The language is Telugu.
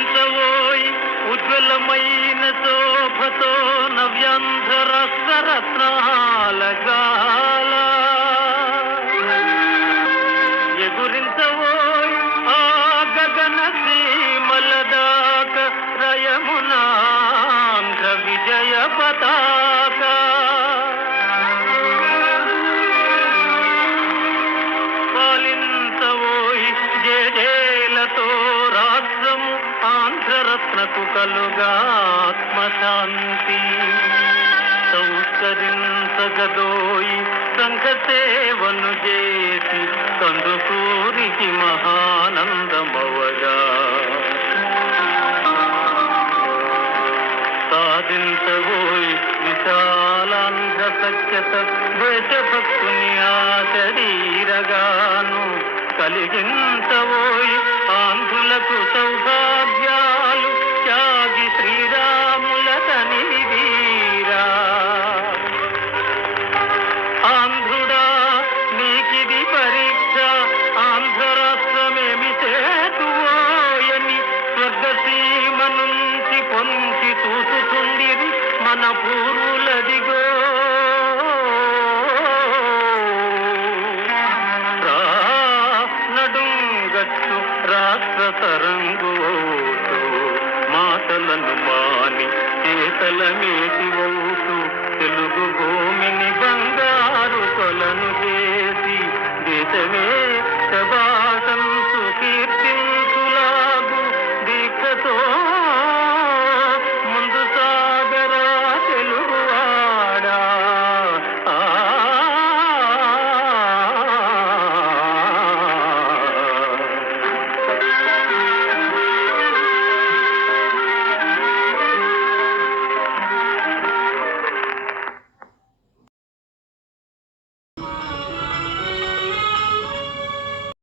పవళించవోయి ఉజ్వలమైన శోభతో నవ్యాంధ్ర రత్నాల గాల ఎగురించవోయి ఆ గగన సీమల దాక రయమునాంధ్ర విజయ పతాక పాలించవోయి జేజేలతో రాష్ట్రము ఆంధ్రరత్నకు కలుగా ఆత్మశాంతి సంస్కరించగదోయి సంఘ సేవను చేసి కందుకూరికి మహానందమవగా సాధించబోయి విశాలాంధ్ర సఖ్యత దేశభక్తుని ఆ శరీరగాను కలిగించబోయి ఆంధ్రులకు సౌభాగ్యాలు త్యాగి శ్రీరాముల తనివి వీరా ఆంధ్రుడా నీకిది పరీక్ష ఆంధ్ర రాష్ట్రమేమి చేతువోయని స్వర్గసీమ నుంచి పొంచి చూసుకుండిరి మన పూర్వులదిగో నడుంగట్టు రాష్ట్ర తరంగుతూ మాటలను మాని చేతల మేటివవుతూ తెలుగు భూమిని బంగారు కొలను చేసి దేశమే